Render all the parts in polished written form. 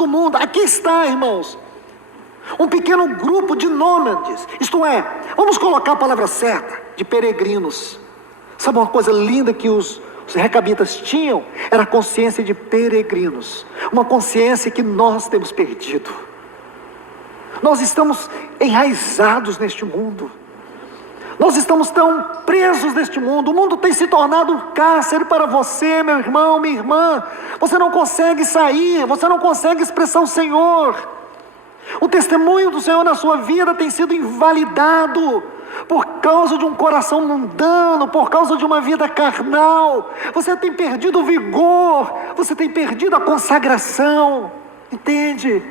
do mundo. Aqui está, irmãos, um pequeno grupo de nômades, isto é, vamos colocar a palavra certa, de peregrinos. Sabe uma coisa linda que os recabitas tinham? Era a consciência de peregrinos, uma consciência que nós temos perdido. Nós estamos enraizados neste mundo, nós estamos tão presos neste mundo. O mundo tem se tornado um cárcere para você, meu irmão, minha irmã. Você não consegue sair, você não consegue expressar o Senhor. O testemunho do Senhor na sua vida tem sido invalidado por causa de um coração mundano, por causa de uma vida carnal. Você tem perdido o vigor, você tem perdido a consagração, entende?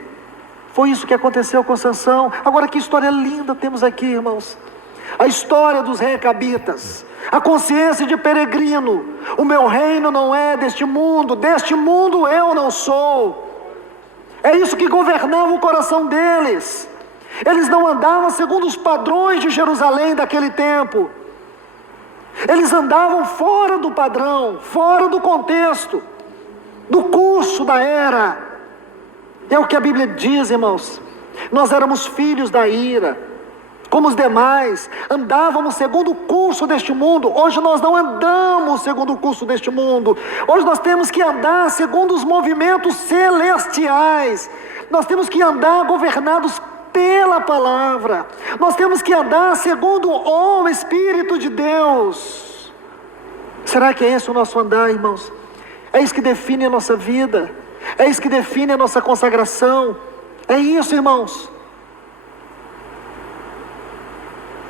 Foi isso que aconteceu com Sansão. Agora, que história linda temos aqui, irmãos. A história dos recabitas, a consciência de peregrino. O meu reino não é deste mundo eu não sou. É isso que governava o coração deles. Eles não andavam segundo os padrões de Jerusalém daquele tempo. Eles andavam fora do padrão, fora do contexto, do curso da era. É o que a Bíblia diz, irmãos. Nós éramos filhos da ira, como os demais, andávamos segundo o curso deste mundo. Hoje nós não andamos segundo o curso deste mundo. Hoje nós temos que andar segundo os movimentos celestiais. Nós temos que andar governados pela palavra. Nós temos que andar segundo o Espírito de Deus. Será que é esse o nosso andar, irmãos? É isso que define a nossa vida, é isso que define a nossa consagração. É isso, irmãos.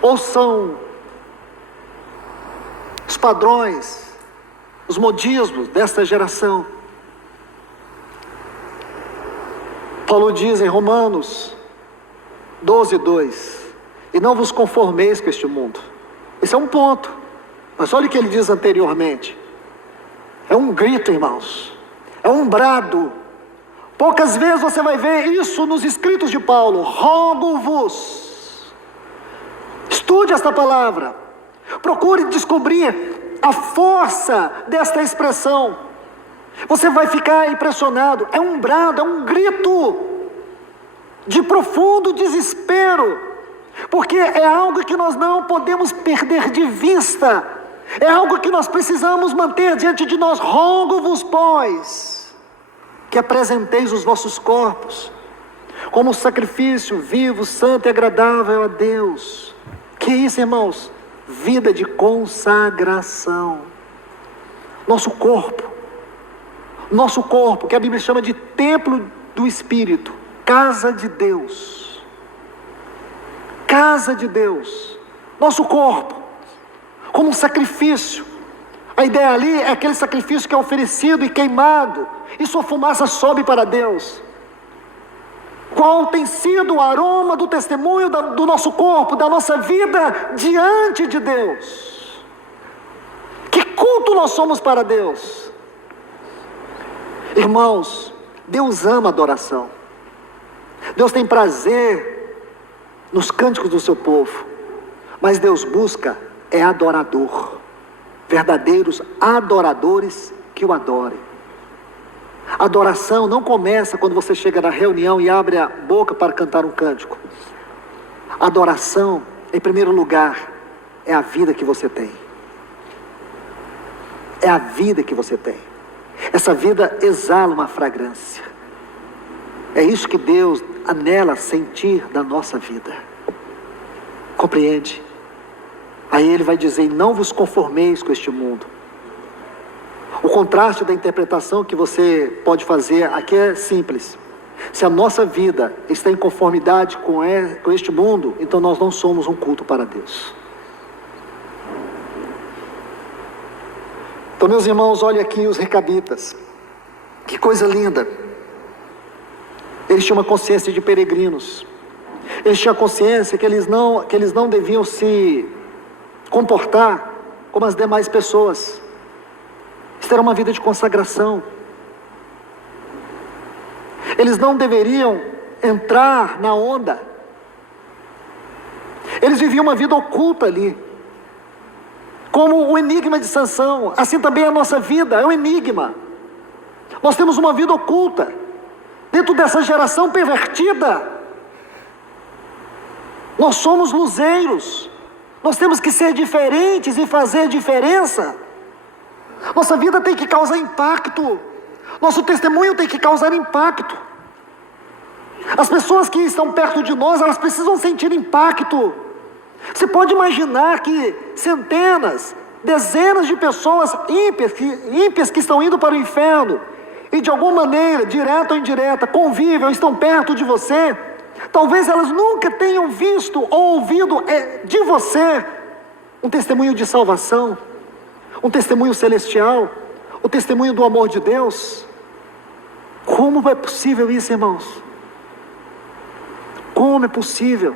Ou são os padrões, os modismos desta geração? Paulo diz em Romanos 12:2: e não vos conformeis com este mundo. Esse é um ponto, mas olha o que ele diz anteriormente. É um grito, irmãos, é um brado. Poucas vezes você vai ver isso nos escritos de Paulo. Rogo-vos. Estude esta palavra, procure descobrir a força desta expressão. Você vai ficar impressionado. É um brado, é um grito de profundo desespero, porque é algo que nós não podemos perder de vista, é algo que nós precisamos manter diante de nós. Rogo-vos, pois, que apresenteis os vossos corpos como sacrifício vivo, santo e agradável a Deus. Que isso, irmãos? Vida de consagração. Nosso corpo, que a Bíblia chama de templo do Espírito, casa de Deus, casa de Deus, nosso corpo, como um sacrifício. A ideia ali é aquele sacrifício que é oferecido e queimado, e sua fumaça sobe para Deus. Qual tem sido o aroma do testemunho do nosso corpo, da nossa vida diante de Deus? Que culto nós somos para Deus? Irmãos, Deus ama adoração. Deus tem prazer nos cânticos do seu povo, mas Deus busca adorador, verdadeiros adoradores que o adorem. Adoração não começa quando você chega na reunião e abre a boca para cantar um cântico. Adoração, em primeiro lugar, é a vida que você tem. É a vida que você tem. Essa vida exala uma fragrância. É isso que Deus anela sentir da nossa vida. Compreende? Aí Ele vai dizer: não vos conformeis com este mundo. O contraste da interpretação que você pode fazer aqui é simples. Se a nossa vida está em conformidade com este mundo, então nós não somos um culto para Deus. Então, meus irmãos, olhem aqui os recabitas. Que coisa linda. Eles tinham uma consciência de peregrinos. Eles tinham a consciência que eles não deviam se comportar como as demais pessoas. Isso era uma vida de consagração. Eles não deveriam entrar na onda. Eles viviam uma vida oculta ali, como o enigma de Sansão. Assim também a nossa vida é um enigma. Nós temos uma vida oculta. dentro dessa geração pervertida. Nós somos luzeiros, nós temos que ser diferentes e fazer diferença. Nossa vida tem que causar impacto, nosso testemunho tem que causar impacto. As pessoas que estão perto de nós, elas precisam sentir impacto. Você pode imaginar que centenas, dezenas de pessoas ímpias que estão indo para o inferno, e de alguma maneira, direta ou indireta, convivem ou estão perto de você, talvez elas nunca tenham visto ou ouvido de você um testemunho de salvação, um testemunho celestial, o testemunho do amor de Deus. Como é possível isso, irmãos? Como é possível?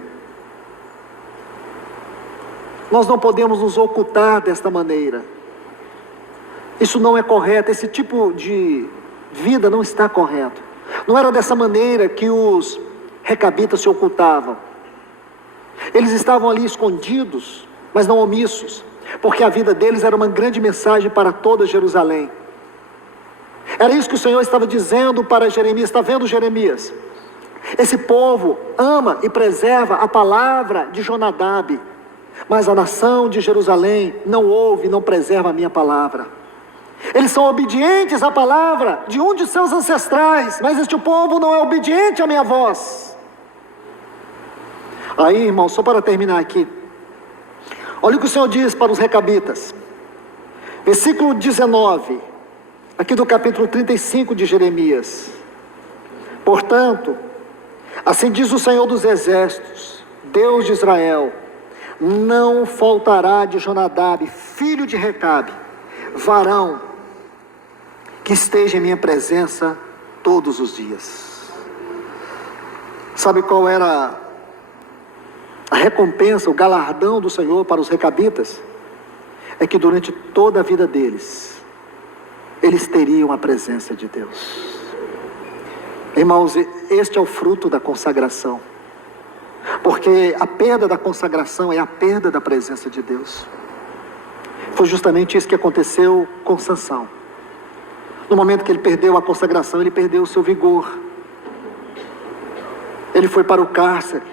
Nós não podemos nos ocultar desta maneira. Isso não é correto, esse tipo de vida não está correto. Não era dessa maneira que os recabitas se ocultavam. Eles estavam ali escondidos, mas não omissos, porque a vida deles era uma grande mensagem para toda Jerusalém. Era isso que o Senhor estava dizendo para Jeremias. Está vendo, Jeremias? Esse povo ama e preserva a palavra de Jonadab, mas a nação de Jerusalém não ouve e não preserva a minha palavra. Eles são obedientes à palavra de um de seus ancestrais, mas este povo não é obediente à minha voz. Aí, irmão, só para terminar aqui, olha o que o Senhor diz para os recabitas, versículo 19, aqui do capítulo 35 de Jeremias. Portanto, assim diz o Senhor dos Exércitos, Deus de Israel: não faltará de Jonadab, filho de Recabe, varão que esteja em minha presença todos os dias. Sabe qual era a recompensa, o galardão do Senhor para os recabitas? É que durante toda a vida deles, eles teriam a presença de Deus. Irmãos, este é o fruto da consagração, porque a perda da consagração é a perda da presença de Deus. Foi justamente isso que aconteceu com Sansão. No momento que ele perdeu a consagração, ele perdeu o seu vigor, ele foi para o cárcere,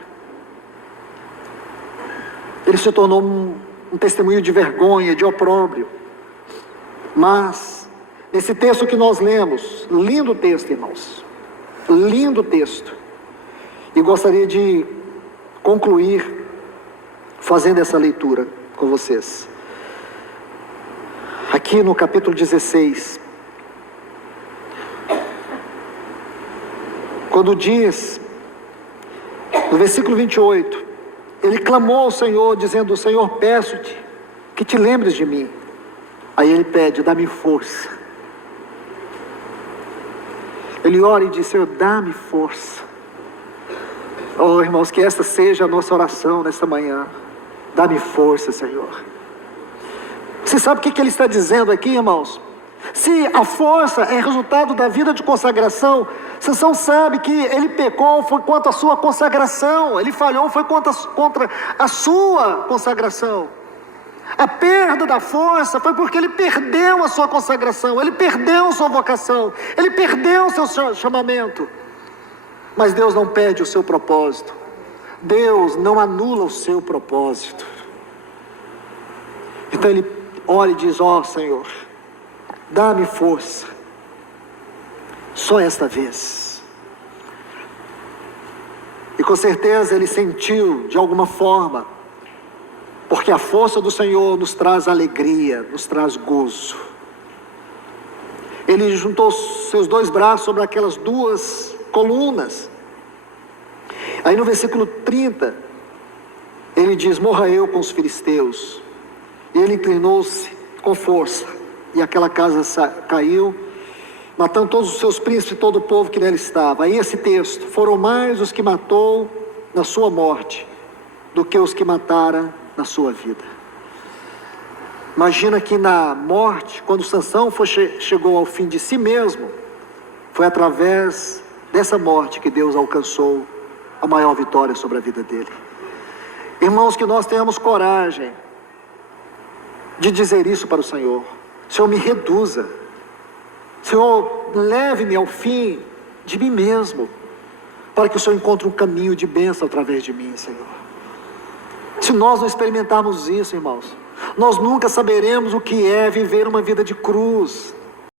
ele se tornou um testemunho de vergonha, de opróbrio. Mas, nesse texto que nós lemos, lindo texto, irmãos, lindo texto, e gostaria de concluir fazendo essa leitura com vocês. Aqui no capítulo 16, quando diz, no versículo 28, ele clamou ao Senhor, dizendo: Senhor, peço-te que te lembres de mim. Aí ele pede: dá-me força. Ele ora e diz: Senhor, dá-me força. Oh, irmãos, que esta seja a nossa oração nesta manhã. Dá-me força, Senhor. Você sabe o que ele está dizendo aqui, irmãos? Se a força é resultado da vida de consagração, Sansão sabe que ele pecou foi contra a sua consagração, ele falhou foi contra a sua consagração. A perda da força foi porque ele perdeu a sua consagração, ele perdeu a sua vocação, ele perdeu o seu chamamento. Mas Deus não perde o seu propósito, Deus não anula o seu propósito. Então ele ora e diz: ó Senhor, dá-me força, só esta vez. E com certeza ele sentiu de alguma forma, porque a força do Senhor nos traz alegria, nos traz gozo. Ele juntou seus dois braços sobre aquelas duas colunas. Aí no versículo 30, ele diz: morra eu com os filisteus. E ele inclinou-se com força, e aquela casa caiu, matando todos os seus príncipes e todo o povo que nela estava. Aí esse texto: foram mais os que matou na sua morte, do que os que mataram na sua vida. Imagina que na morte, quando Sansão chegou ao fim de si mesmo, foi através dessa morte que Deus alcançou a maior vitória sobre a vida dele. Irmãos, que nós tenhamos coragem de dizer isso para o Senhor: Senhor, me reduza, Senhor, leve-me ao fim de mim mesmo, para que o Senhor encontre um caminho de bênção através de mim, Senhor. Se nós não experimentarmos isso, irmãos, nós nunca saberemos o que é viver uma vida de cruz.